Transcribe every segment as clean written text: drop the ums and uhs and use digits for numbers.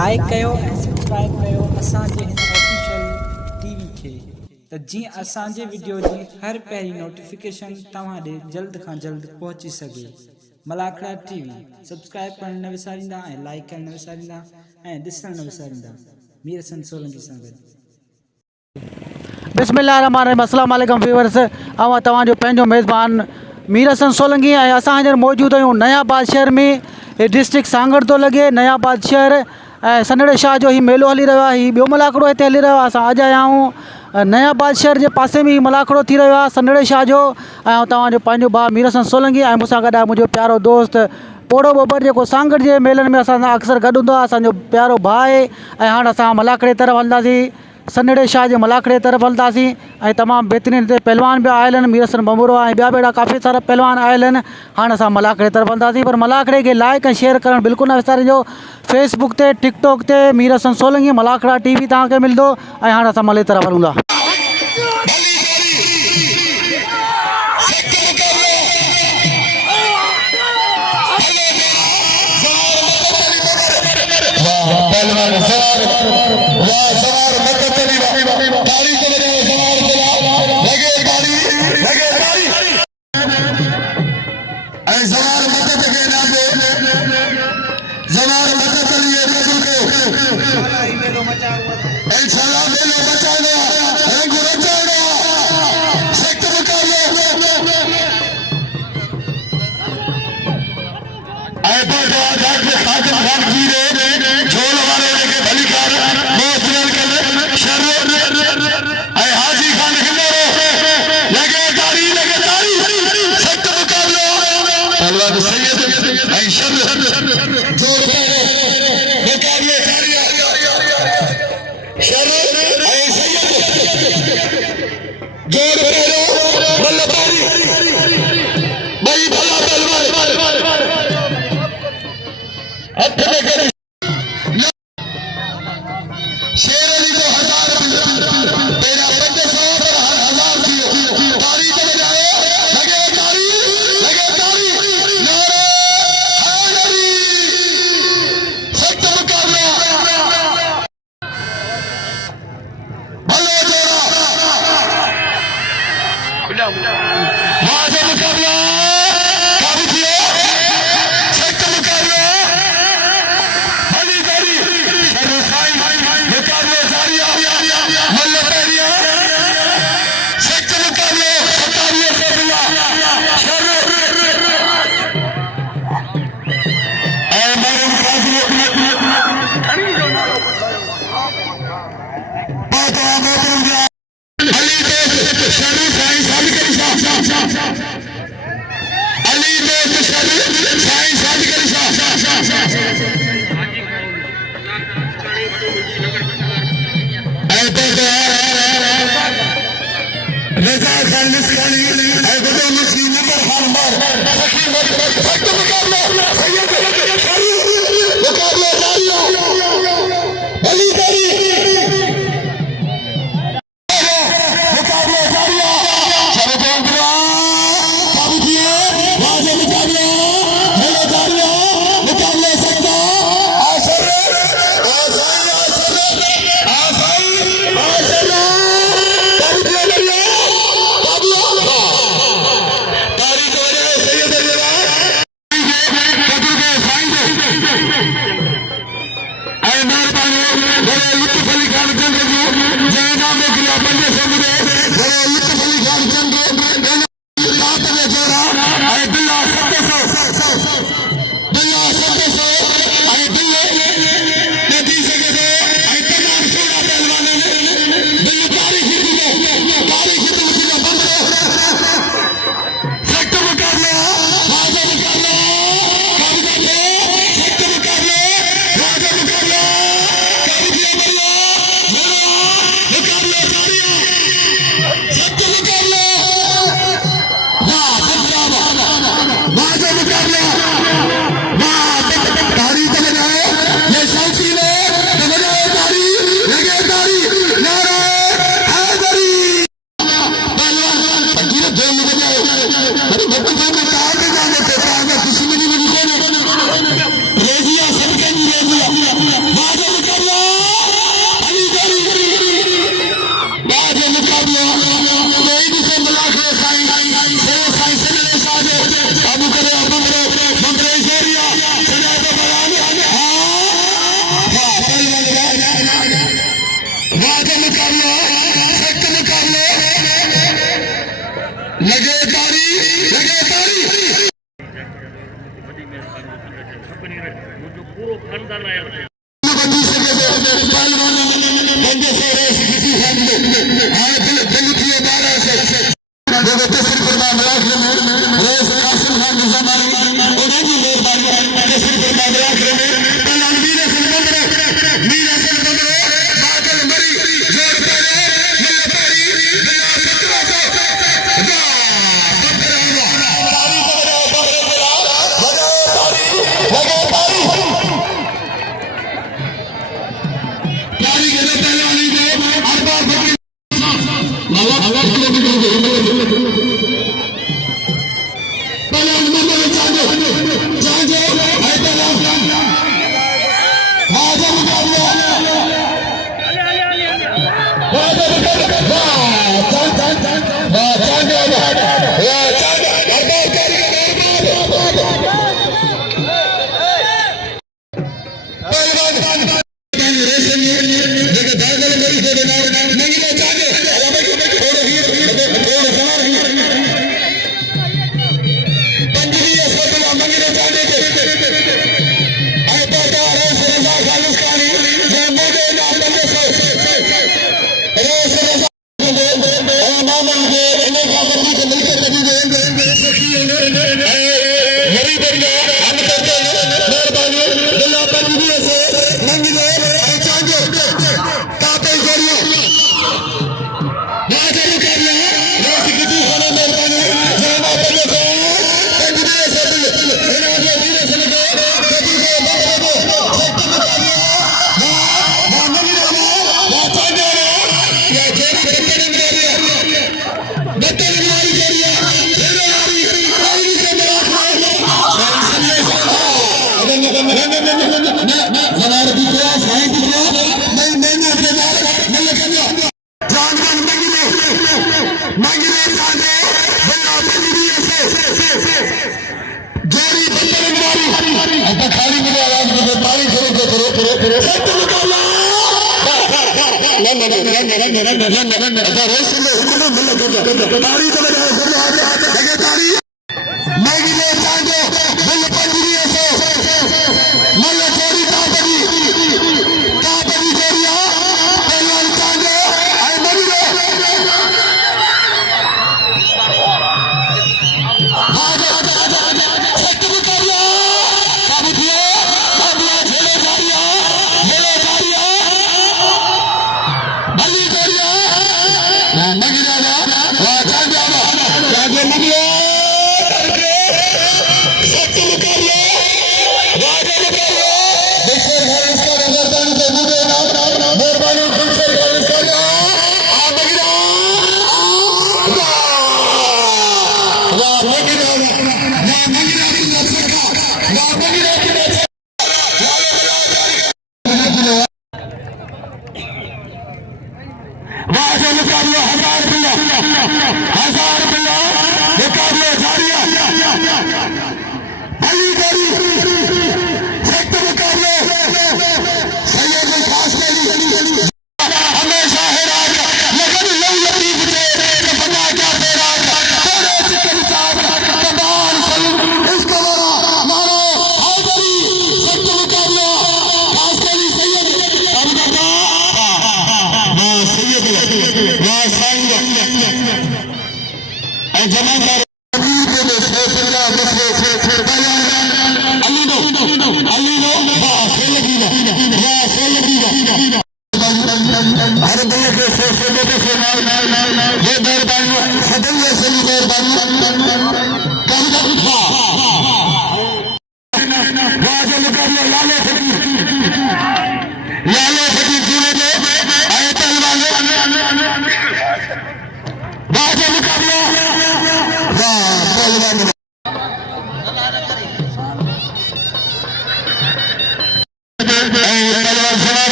Like कयो ऐं subscribe कयो असांजे हिन ऑफिशियल टीवी खे त जीअं असांजे वीडियो जी हर पहिरीं नोटिफिकेशन तव्हां ॾे जल्द खां जल्द पहुची सघे। मलाखड़ा टीवी सब्सक्राइब करण न विसारींदा ऐं लाइक करण न विसारींदा ऐं ॾिसण न विसारींदा। मीर हसन सोलंकी सां गॾु। बिस्मिल्लाहिर्रहमानिर्रहीम। अस्सलाम वालेकुम व्यूअर्स। तव्हांजो पंहिंजो मेज़बान मीर हसन सोलंकी ऐं असां हींअर मौजूदु आहियूं नयाबाद शहर में। डिस्ट्रिक्ट सांगड़ थो लॻे नयाबाद शहर ऐं सनड़े शाह जो ही मेलो हली रहियो आहे। हीउ ॿियो मलाखड़ो हिते हली रहियो आहे। असां अॼु आया आहियूं नयाबाद शहर जे पासे में ही मलाखड़ो थी रहियो आहे सनड़े शाह जो। ऐं तव्हांजो पंहिंजो भाउ मीर हसन सोलंकी ऐं मूंसां गॾु आहे मुंहिंजो प्यारो दोस्त पोड़ो बोबर जेको सांगड़ जे मेलनि में असां सां अक्सर गॾु हूंदो आहे। असांजो प्यारो भाउ आहे। ऐं हाणे असां मलाखड़े तरफ़ हलंदासीं, सनड़े शाह जे मलाखड़े तरफ़ हलंदासीं ऐं तमामु बहितरीनु हिते पहलवान बि आयल आहिनि। मीर हसन बंबुरो ऐं ॿिया ॿेड़ा काफ़ी सारा पहलवान आयल आहिनि। हाणे असां मलाखड़े तरफ़ हलंदासीं, पर मलाखड़े खे लाइक ऐं शेयर करणु बिल्कुलु न विसारिजो। फेसबुक ते टिकटॉक ते मीर हसन सोलंकी मलाखड़ा टीवी तव्हांखे मिलंदो। ऐं हाणे असां मले तरफ़ हलूं था।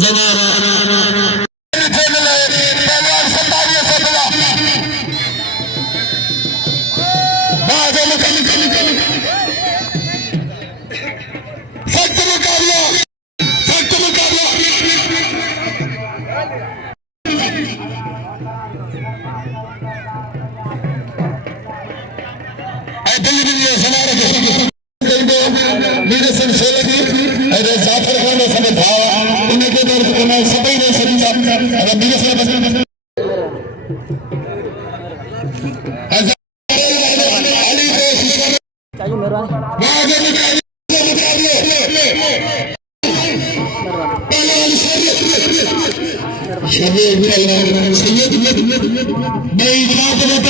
जमारा मीरसन सोलंकी अरे जाफर खान सब भाव उनके दर उन्हें सभी ने सभी अरे मीरसन अली को चाहिए मेहरबानी सैयद नहीं बात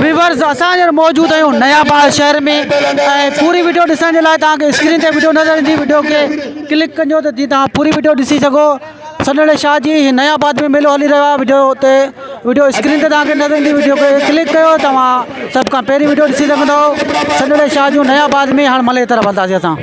व्यूअर्स असां मौजूद आहियूं नयाबाद शहर में ऐं पूरी वीडियो ॾिसण जे लाइ तव्हांखे स्क्रीन ते वीडियो नज़र ईंदी वीडियो खे क्लिक कजो त जीअं तव्हां पूरी वीडियो ॾिसी सघो सन्हड़े शाह जी नयाबाद में मेलो हली रहियो आहे वीडियो स्क्रीन ते तव्हांखे नज़र ईंदी वीडियो खे क्लिक कयो तव्हां सभ खां पहिरीं वीडियो ॾिसी सघंदव सन्हड़े शाह जूं नयाबाद में हाणे मले तरफ़ हलंदासीं असां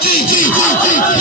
जी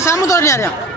सामू तो नहीं आ रहा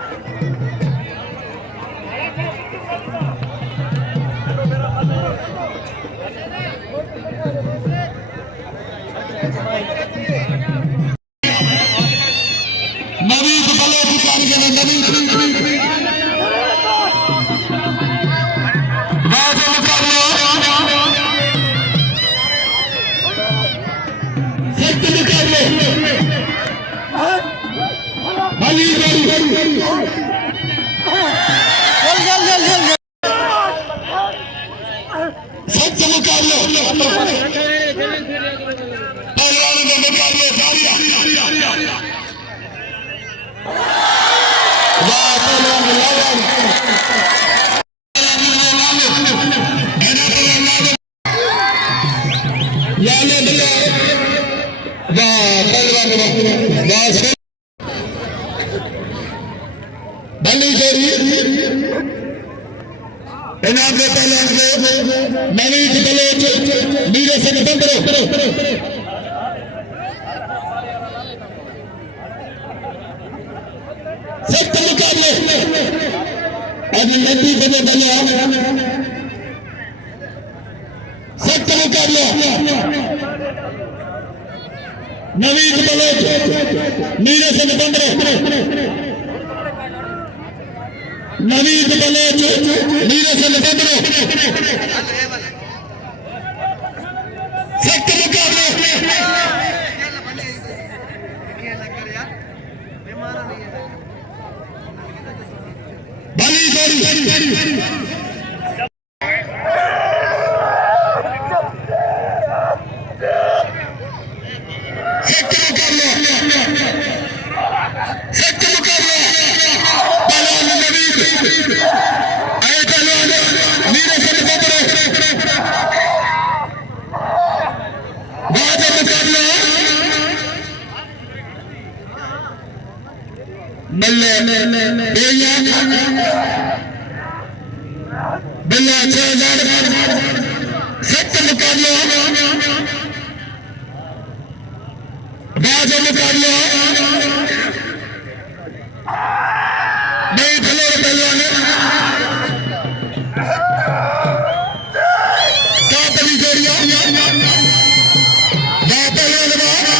इनाम के पहलवान को नवीन बलोच मीरे से सख्त मुकाबले आज नदी बने बने सख्त मुकाबले नवीन बलोच मीरे से नवीन बलोच मीरे से सख्त मुकाबले भली जोड़ी बिल्ला 6000 सख्त मुकाबले बाजो मुकाबले नहीं भले पहलवान क्या बड़ी जोड़ियां मारे पहलवान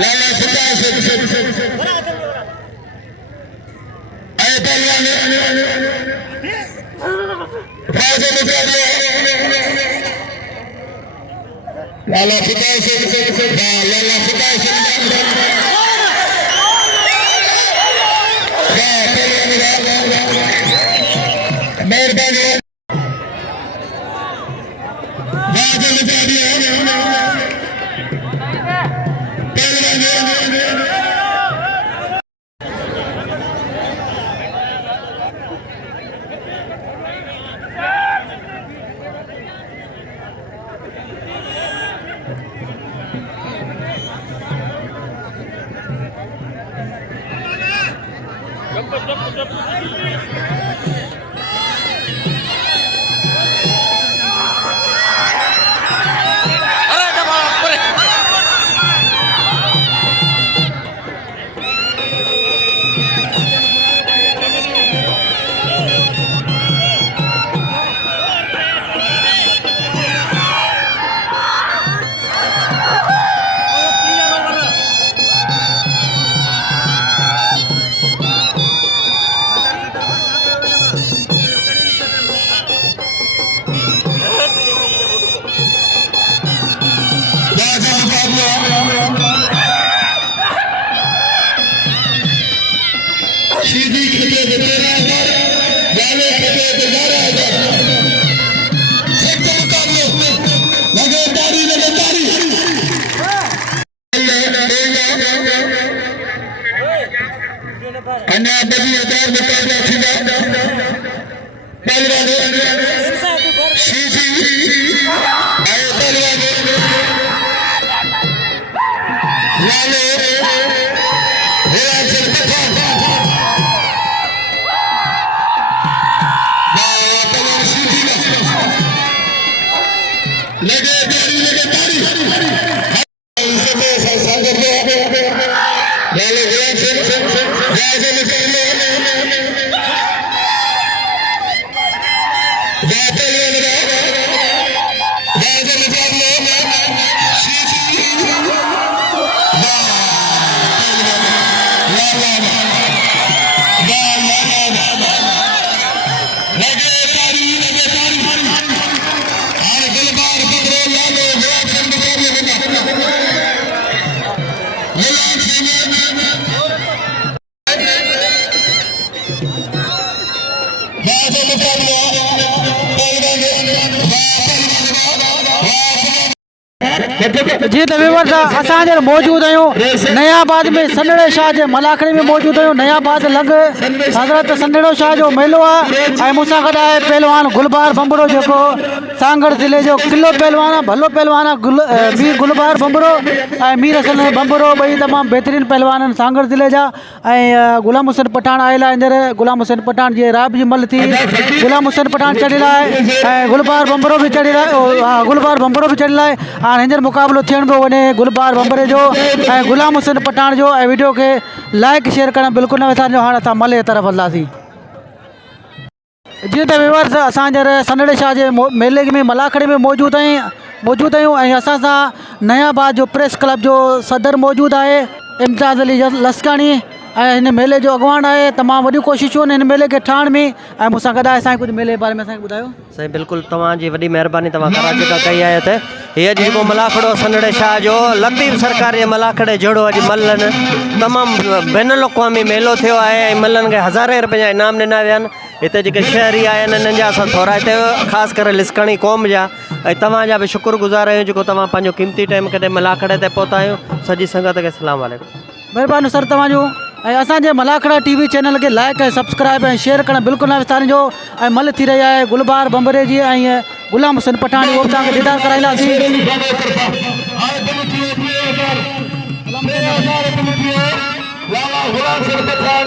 लाला फतेह सिंह आए पहलवान फाजिल मुकाबला लाला फतेह सिंह लाला फतेह सिंह मेहरबानी फाजिल मुकाबला सीधी खते तेरा जाले खते 11,000 सख्त मुकाबले लगातारी अन्ना बड़ी हजार मुकाबला थींदा पहलवान सीधी आए पहलवान लाले जी तो व्यूअर्स असां मौजूद आहियूं नयाबाद में सन्हड़े शाह जे मलाखड़ी में मौजूद आहियूं। नयाबाद लंग हज़रत सन्हड़ो शाह जो मेलो आहे ऐं मूंसां गॾु आहे पहलवान गुलबार बंबरो जेको सांगड़ ज़िले जो किलो पहलवान आहे, भलो पहलवान आहे। मीर गुलबार बंबरो ऐं मीर हसन बंबरो ॿई तमामु बहितरीनु पहलवान आहिनि सांगड़ ज़िले जा। ऐं गुलाम हुसैन पठान आयल आहे हींअर, गुलाम हुसैन पठान जी राब जी मल थी, गुलाम हुसैन पठान चढ़ियल आहे ऐं गुलबार बंबरो बि चढ़ियल आहे, गुलबार बंबरो बि चढ़ियल आहे। हाणे हींअर मुक़ाबिलो थियण पियो वञे गुलबार बंबरे जो ऐं गुलाम हुसैन पठान जो। ऐं वीडियो खे लाइक शेयर करणु बिल्कुलु न विसारिजो। हाणे असां मले जी तरफ़ हलंदासीं। जीअं त व्यूअर्स असां सन्हड़े शाह जे मेले में मलाखड़ी में मौजूद आहियूं ऐं असां सां नयाबाद जो प्रेस क्लब जो सदर मौजूद आहे इम्तियाज़ अली लस्कानी ऐं हिन मेले जो अॻवान आहे। तमामु वॾियूं कोशिशूं आहिनि हिन मेले खे ठाहिण में ऐं मूंसां गॾु आहे साईं कुझु मेले जे बारे में असांखे ॿुधायो। साईं बिल्कुलु तव्हांजी वॾी महिरबानी, तव्हां कराची खां कई आहे त हीअ जेको मलाखड़ो सन्हड़े शाह जो लतीफ़ सरकार जे मलाखड़े जहिड़ो अॼु मल्लनि तमामु बैन अवी मेलो थियो आहे ऐं मल्लनि खे हज़ारे रुपए जा इनाम ॾिना विया आहिनि। हिते जेके शहरी आया आहिनि हिननि जा असां थोरा हिते ख़ासि करे लिसकणी क़ौम जा ऐं तव्हांजा बि शुक्रगुज़ार आहियूं जेको तव्हां पंहिंजो क़ीमती टाइम कॾहिं मलाखड़े ते पहुता आहियो। सॼी संगत खे सलाम वालेकुम। महिरबानी सर तव्हांजो। ऐं असांजे मलाखड़ा टीवी चैनल खे लाइक ऐं सब्सक्राइब ऐं शेयर करणु बिल्कुलु न विसारिजो। ऐं मल थी रही आहे गुलबार बंबरे जी ऐं गुलाम हुसैन पठान उहो बि तव्हांखे दीदार कराईंदासीं।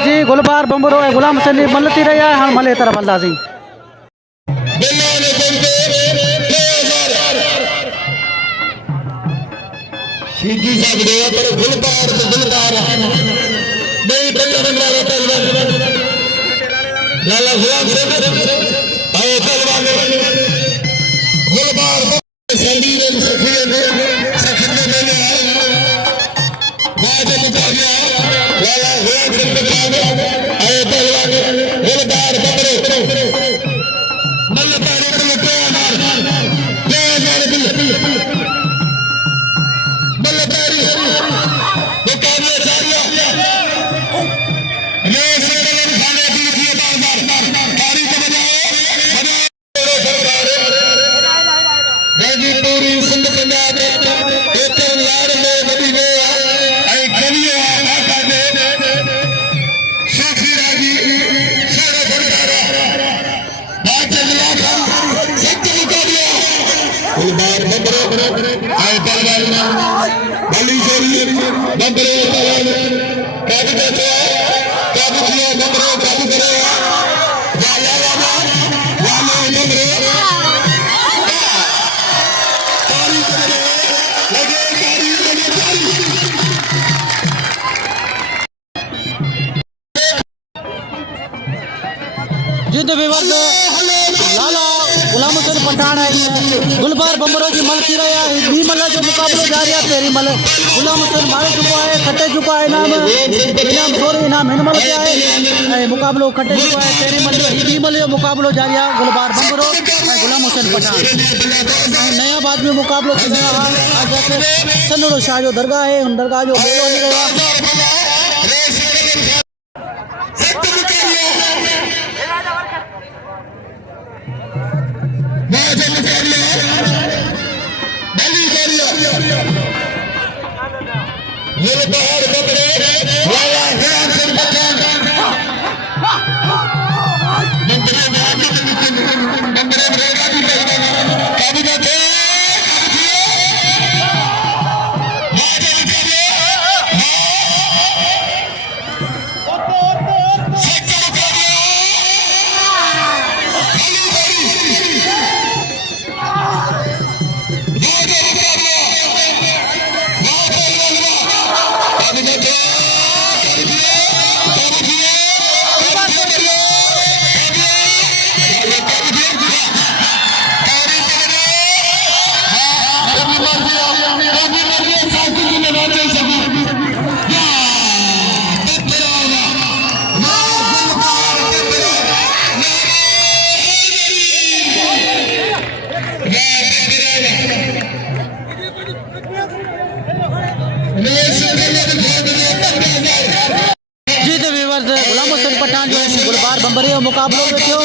जी गुलबार बंबरो ऐं गुलाम हुसैन जी मल थी रही आहे। हाणे मल जी तरफ़ हलंदासीं। सीधी सकते हो पर गुलबार तो गुलबार नहीं बंदा बंदा लाला गुलाम सिंह आए पहलवान गुलबार संदीर सखी पूरी सिंध पंजाब एतिरो यार में वधी वियो आहे ऐं कवियो माता जे सूफ़ी रागी सारा फनकारा बादल लाखा सत्य मुकाबिला गुलबार बबरो ऐं पहलवान भली जोरी बबरो पहलवान काबू थियो बबरो काबू करो वाला वाला वाला बबरो तारी करे लगे तारी लगे तारी जिद विवर्त लाला गुलाम हुसैन पठान है गुलबार बम्बरो की मल थी रहा है बी मल जो मुकाबलो जारी है तेरी मल गुलाम हुसैन मारे चुका है खटे चुका है इनाम सोरे इनाम हिन मल क्या है मुकाबलो खटे चुका है तेरी मल जो बी मल जो मुकाबलो जारी है गुलबार बम्बरो गुलाम हुसैन पठान नया बाद में मुकाबलो थी रहा आज सन्नड़ो शाह जो दरगाह है उन दरगाह जो मेलो हली रहा गुलाम हुसैन पठान जो है गुलबार बम्बरे जो मुकाबलो में थियो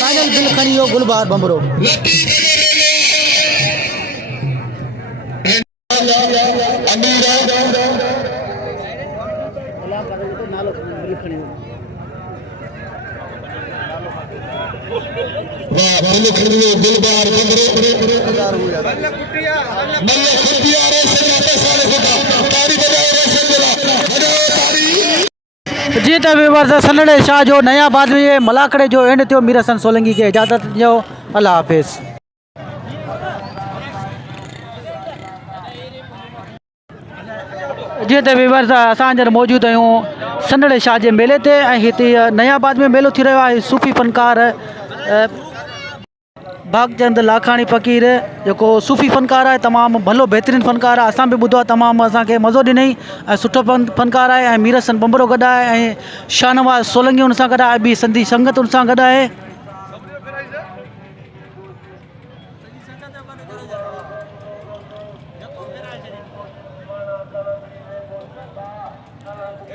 फाइनल बिल खणी हो गुलबार बम्बरो गुलबार जी तो विवर्स सन्नड़े शाह जो नया बाद में ये मलाखड़े जो एंड थियो मीर हसन सोलंकी के इजाज़त ॾियो अल्लाह हाफ़िज़। जी तो विवर्स असां मौजूद आहियूं सन्नड़े शाह जे मेले ते ऐं हिते नया बाद में मेलो थी रहियो आहे सूफ़ी फनकार भागचंद लाखाणी फ़कीर जो सूफ़ी फनकार है तमाम भलो बेहतरीन फनकार है असां भी ॿुधो आहे तमामु असांखे मज़ो ॾिनई ऐं सुठो फनकार है ऐं मीर हसन बम्बरो गॾु आहे ऐं शाहनवाज़ सोलंकी उन सां गॾु आहे ॿी सिंधी संगत उन सां गॾु आहे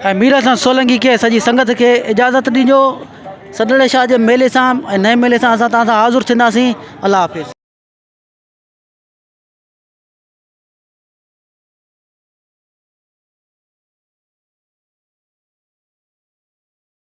ऐं मीर हसन सोलंकी के सॼी संगत के इजाज़त ॾिजो सन्नड़े शाह जे मेले सां ऐं नए मेले सां असां तव्हां सां हाज़ुर थींदासीं अल्लाह हाफ़िज़।